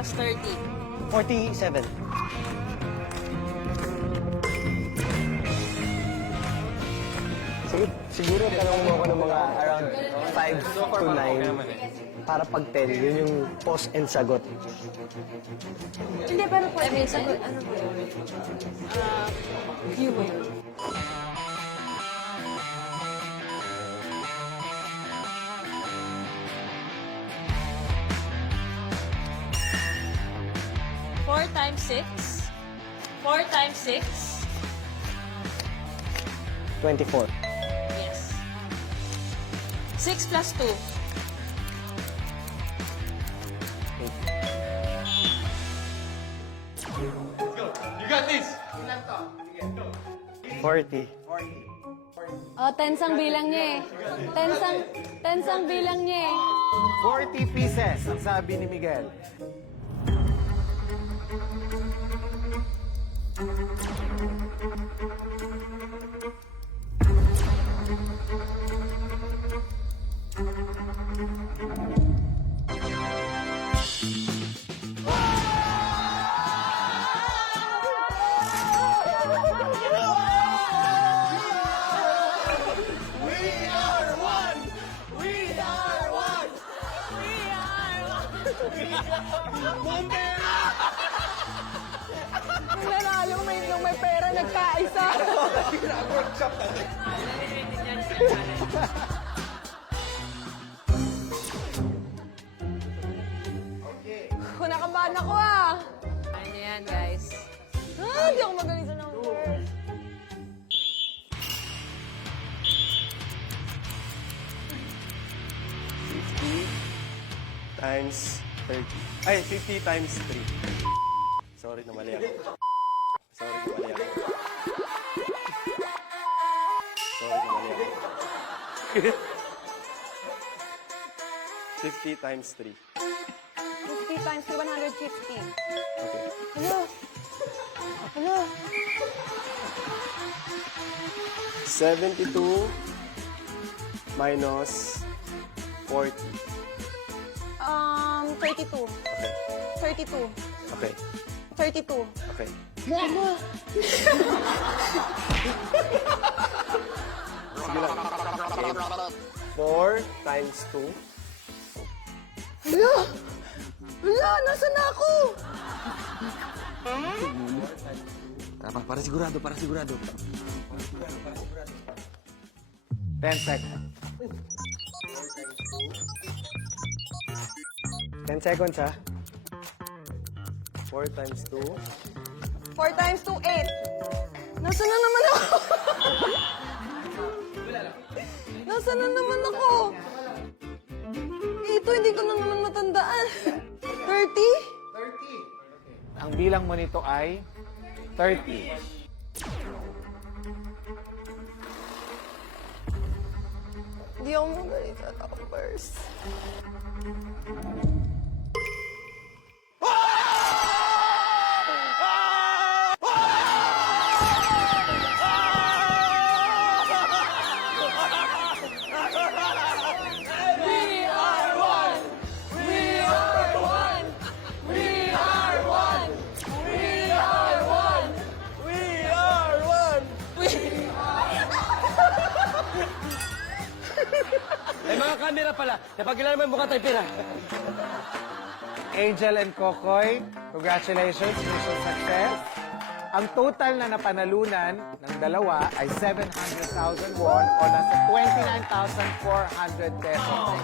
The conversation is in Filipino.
plus 30. 47. Sige, siguro tanong mo ako ng mga around 5 to 9 para pag 10, yun yung pause and sagot. Hindi, pero po, I mean, sagot, ano ba yun? View mo yun. Four times 6. 4 times 6. 24. Yes. 6 plus 2. 40. Oh, tens ang bilang niya eh. Tens ang bilang niya eh. 40 pieces, ang sabi ni Miguel. Nanalo nung may pera, nagkaisa. Nakabahan ako ah. Ano yan, guys? Ah, hindi ako magaling sa numbers. Times 30. Ay, 50 times 3. Sorry, namali ako. Sorry, namali ako. Sorry, namali ako. 50 times 3. 50 times 3, 150. Okay. Hello? Hello? 72 minus 40. 32. 32. Okay. 32. Okay. Sige lang. Okay. 4 times 2. Hala! Hala! Nasaan na ako? Para sigurado. 10 seconds. 10 seconds, ha? 4 times 2. 4 times 2, 8. Nasaan na naman ako? Nasaan na naman ako? Ito, hindi ko na naman matandaan. 30? Ang bilang mo nito ay 30. Hindi ako magaling sa numbers. Ay, mga camera pala. Napagkilala mo yung mukha tayo pira. Angel and Kokoy, congratulations, mission success. Ang total na napanalunan ng dalawa ay 700,000 won o nasa 29,400 pesos.